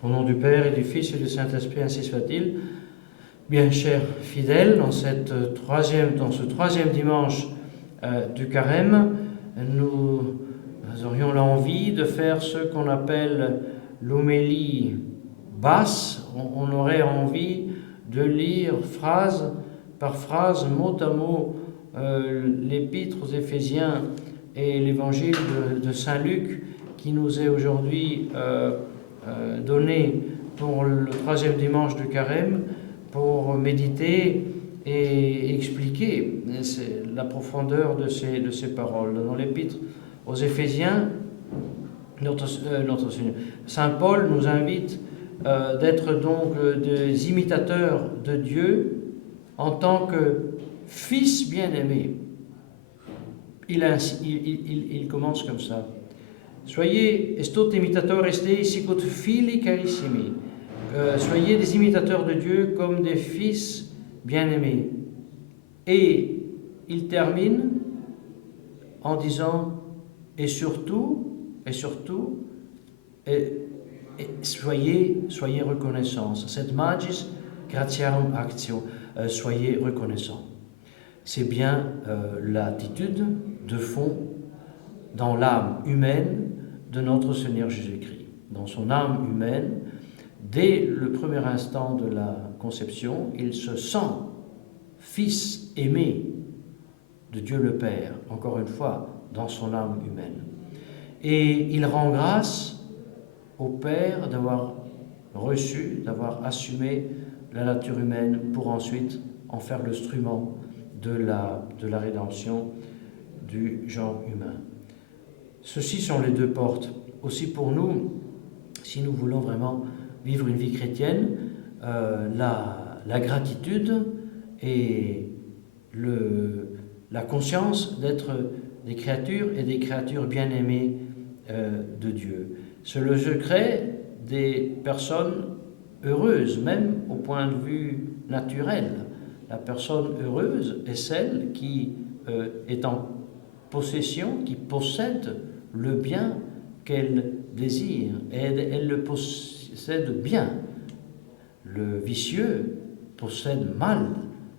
Au nom du Père et du Fils et du Saint-Esprit, ainsi soit-il. Bien chers fidèles, dans ce troisième dimanche du Carême, nous aurions l'envie de faire ce qu'on appelle l'homélie basse. On aurait envie de lire phrase par phrase, mot à mot, l'épître aux Éphésiens et l'évangile de Saint Luc qui nous est aujourd'hui donné pour le troisième dimanche du Carême, pour méditer et expliquer la profondeur de ces paroles. Dans l'épître aux Éphésiens, notre Seigneur, Saint Paul nous invite d'être donc des imitateurs de Dieu en tant que fils bien-aimés. Il commence comme ça. Soyez estot imitatores Dei sicut fili carissimi. Soyez des imitateurs de Dieu comme des fils bien-aimés. Et il termine en disant et surtout, soyez reconnaissants. Sed magis gratiarum actio, soyez reconnaissants. C'est bien l'attitude de fond dans l'âme humaine de notre Seigneur Jésus-Christ. Dans son âme humaine, dès le premier instant de la conception, il se sent fils aimé de Dieu le Père, encore une fois, dans son âme humaine. Et il rend grâce au Père d'avoir reçu, d'avoir assumé la nature humaine pour ensuite en faire l'instrument de la rédemption du genre humain. Ceci sont les deux portes. Aussi pour nous, si nous voulons vraiment vivre une vie chrétienne, la gratitude et la conscience d'être des créatures et des créatures bien-aimées de Dieu. C'est le secret des personnes heureuses, même au point de vue naturel. La personne heureuse est celle qui est en possession, qui possède le bien qu'elle désire, et elle le possède bien. Le vicieux possède mal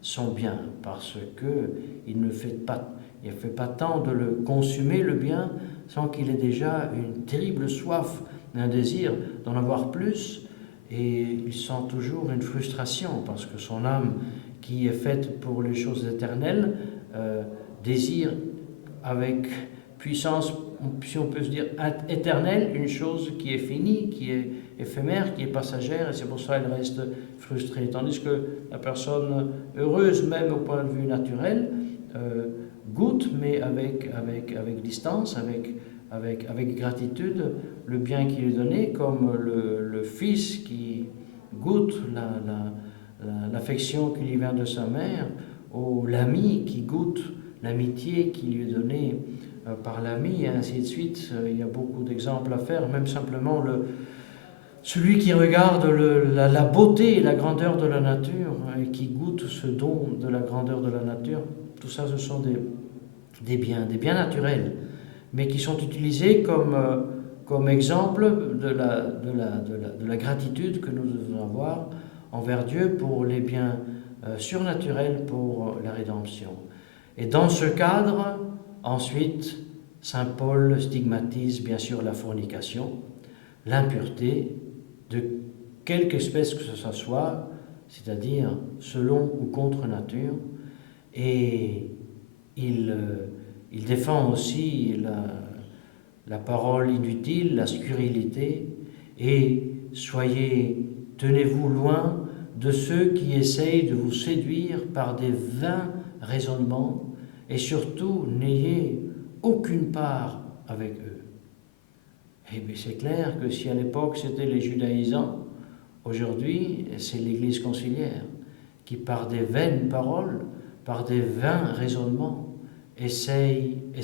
son bien, parce qu'il ne fait pas tant de le consumer, le bien, sans qu'il ait déjà une terrible soif, un désir d'en avoir plus, et il sent toujours une frustration, parce que son âme, qui est faite pour les choses éternelles, désire avec puissance, si on peut se dire, éternelle, une chose qui est finie, qui est éphémère, qui est passagère, et c'est pour ça qu'elle reste frustrée. Tandis que la personne heureuse, même au point de vue naturel, goûte, mais avec distance, avec gratitude, le bien qui lui est donné, comme le fils qui goûte l'affection qui lui vient de sa mère, ou l'ami qui goûte l'amitié qui lui est donnée par l'ami, et ainsi de suite. Il y a beaucoup d'exemples à faire, même simplement celui qui regarde la beauté et la grandeur de la nature et qui goûte ce don de la grandeur de la nature. Tout ça, ce sont des biens naturels, mais qui sont utilisés comme exemple de la gratitude que nous devons avoir envers Dieu pour les biens surnaturels, pour la rédemption. Et dans ce cadre, ensuite, saint Paul stigmatise bien sûr la fornication, l'impureté, de quelque espèce que ce soit, c'est-à-dire selon ou contre nature, et il défend aussi la parole inutile, la scurrilité, et tenez-vous loin de ceux qui essayent de vous séduire par des vains raisonnements, et surtout n'ayez aucune part avec eux. Et bien c'est clair que si à l'époque c'était les judaïsants, aujourd'hui c'est l'Église conciliaire qui par des vaines paroles, par des vains raisonnements, essaye de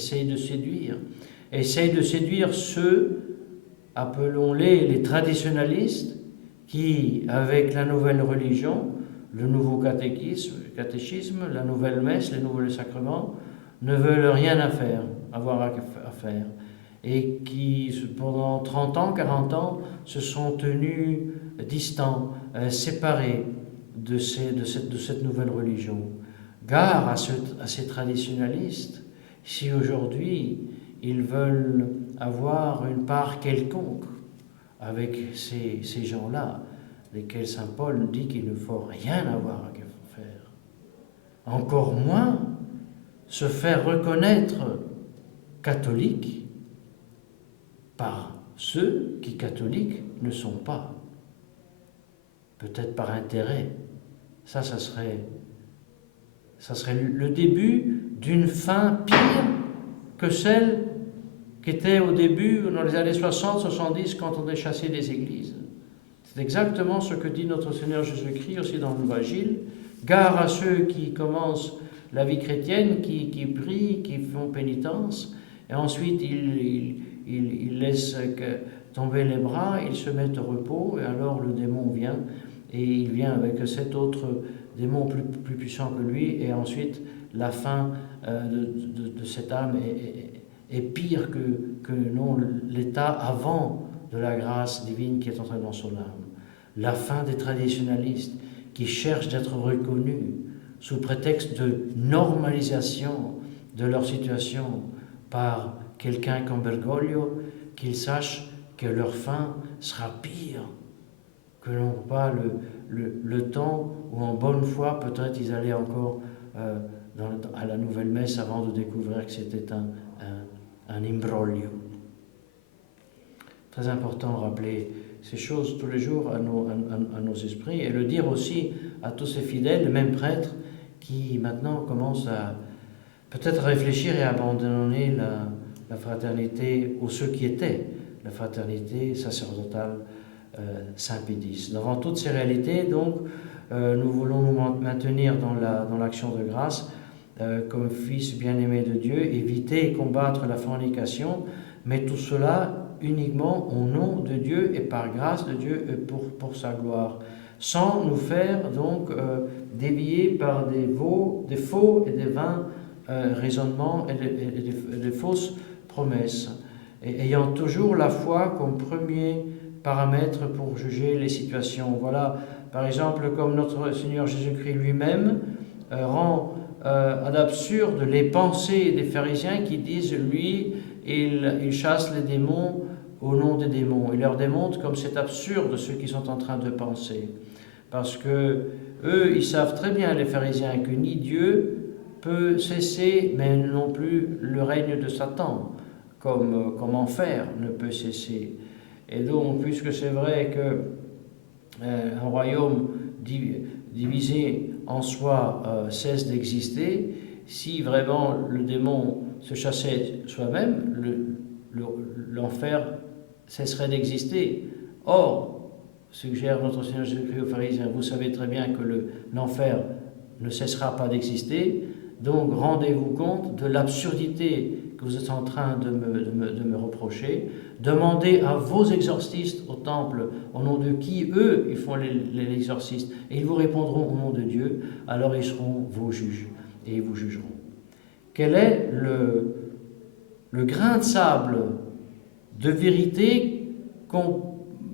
séduire ceux, appelons-les les traditionalistes, qui avec la nouvelle religion, le nouveau catéchisme, la nouvelle messe, les nouveaux sacrements, ne veulent rien avoir à faire. et qui, pendant 30 ans, 40 ans, se sont tenus distants, séparés de cette nouvelle religion. Gare à ces traditionalistes, si aujourd'hui ils veulent avoir une part quelconque avec ces gens-là, desquels saint Paul dit qu'il ne faut rien avoir à faire. Encore moins se faire reconnaître catholique par ceux qui catholiques ne sont pas. Peut-être par intérêt. Ça serait le début d'une fin pire que celle qui était au début, dans les années 60-70, quand on a chassé les églises. C'est exactement ce que dit notre Seigneur Jésus-Christ aussi dans l'Évangile. Gare à ceux qui commencent la vie chrétienne, qui prient, qui font pénitence, et ensuite ils laissent tomber les bras, ils se mettent au repos, et alors le démon vient, et il vient avec cet autre démon plus puissant que lui, et ensuite la fin de cette âme est pire que non, l'état avant de la grâce divine qui est entrée dans son âme. La fin des traditionalistes qui cherchent d'être reconnus sous prétexte de normalisation de leur situation par quelqu'un comme Bergoglio, qu'ils sachent que leur fin sera pire, que l'on pas le temps où en bonne foi peut-être ils allaient encore à la nouvelle messe avant de découvrir que c'était un imbroglio. Très important de rappeler ces choses tous les jours à nos esprits et le dire aussi à tous ces fidèles, même prêtres, qui maintenant commencent à peut-être réfléchir et abandonner la fraternité, ou ceux qui étaient la fraternité sacerdotale Saint-Pédis. Devant toutes ces réalités, donc, nous voulons nous maintenir dans l'action de grâce comme fils bien-aimés de Dieu, éviter et combattre la fornication, mais tout cela uniquement au nom de Dieu et par grâce de Dieu et pour sa gloire, sans nous faire donc dévier par des faux et des vains raisonnements et des fausses promesses, et ayant toujours la foi comme premier paramètre pour juger les situations. Voilà, par exemple, comme notre Seigneur Jésus-Christ lui-même rend ad absurde les pensées des pharisiens qui disent, lui, il chasse les démons au nom des démons. Il leur démontre comme c'est absurde ce qu'ils sont en train de penser. Parce que eux, ils savent très bien, les pharisiens, que ni Dieu peut cesser, mais non plus le règne de Satan, comme enfer ne peut cesser. Et donc, puisque c'est vrai qu'un royaume divisé en soi cesse d'exister, si vraiment le démon se chassait soi-même, l'enfer cesserait d'exister. Or, suggère notre Seigneur Jésus-Christ aux pharisiens, vous savez très bien que l'enfer ne cessera pas d'exister, donc rendez-vous compte de l'absurdité que vous êtes en train de me reprocher. Demandez à vos exorcistes au temple au nom de qui eux ils font les exorcistes, et ils vous répondront au nom de Dieu, alors ils seront vos juges et ils vous jugeront. Quel est le grain de sable de vérité qu'on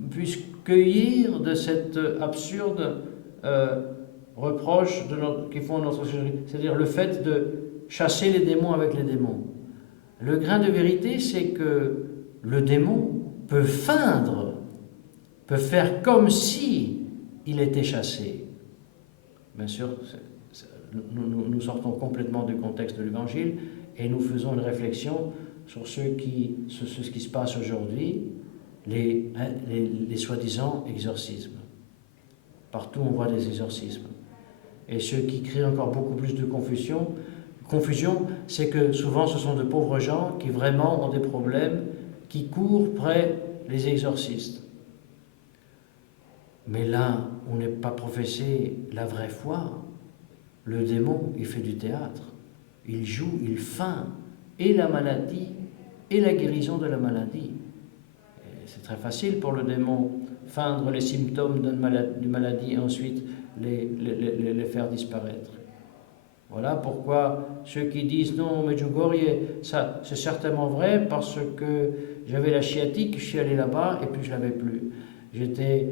puisse cueillir de cet absurde reproche qui font notre Jésus, c'est-à-dire le fait de chasser les démons avec les démons? Le grain de vérité, c'est que le démon peut feindre, peut faire comme si il était chassé. Bien sûr, nous sortons complètement du contexte de l'Évangile et nous faisons une réflexion sur ce qui se passe aujourd'hui, les soi-disant exorcismes. Partout on voit des exorcismes. Et ceux qui créent encore beaucoup plus de confusion, c'est que souvent ce sont de pauvres gens qui vraiment ont des problèmes, qui courent près des exorcistes. Mais là, on n'est pas professé la vraie foi. Le démon, il fait du théâtre. Il joue, il feint et la maladie et la guérison de la maladie. Et c'est très facile pour le démon feindre les symptômes d'une maladie et ensuite les faire disparaître. Voilà pourquoi ceux qui disent non, Medjugorje, ça c'est certainement vrai parce que j'avais la sciatique, je suis allé là-bas et puis je l'avais plus. J'avais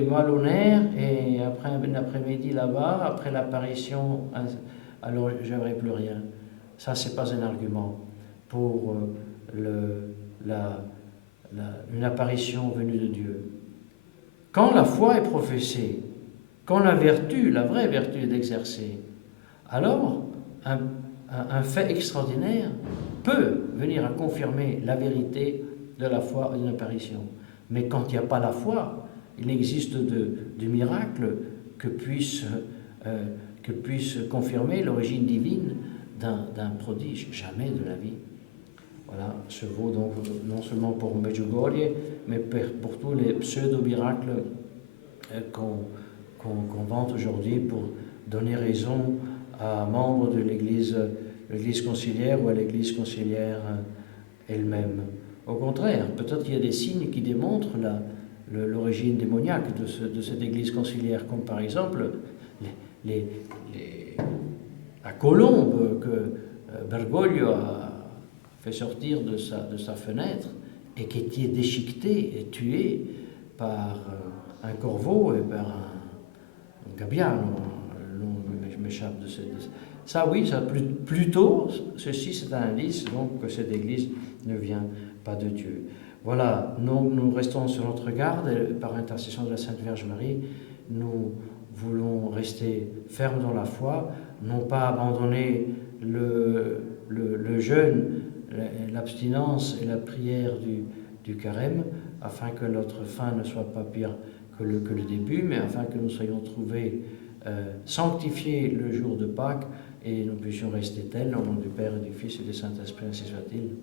mal au nerf et après un après-midi là-bas, après l'apparition, alors j'avais plus rien. Ça c'est pas un argument pour une apparition venue de Dieu. Quand la foi est professée, quand la vertu, la vraie vertu est exercée, alors un fait extraordinaire peut venir à confirmer la vérité de la foi d'une apparition. Mais quand il n'y a pas la foi, il n'existe de miracle que puisse, que puisse confirmer l'origine divine d'un prodige. Jamais de la vie. Voilà, ce vaut donc non seulement pour Medjugorje, mais pour tous les pseudo-miracles qu'on vante aujourd'hui pour donner raison à membres de l'Église conciliaire ou à l'Église conciliaire elle-même. Au contraire, peut-être qu'il y a des signes qui démontrent l'origine démoniaque de cette Église conciliaire, comme par exemple les, la colombe que Bergoglio a fait sortir de sa fenêtre et qui était déchiquetée et tuée par un corbeau et par un gabiano. Je m'échappe de ça. Oui, ça, plutôt, ceci c'est un indice donc que cette Église ne vient pas de Dieu. Voilà, nous restons sur notre garde et par intercession de la Sainte Vierge Marie, nous voulons rester fermes dans la foi, non pas abandonner le jeûne, l'abstinence et la prière du carême, afin que notre fin ne soit pas pire que le début, mais afin que nous soyons trouvés sanctifiés le jour de Pâques et nous puissions rester tels, au nom du Père et du Fils et du Saint-Esprit, ainsi soit-il.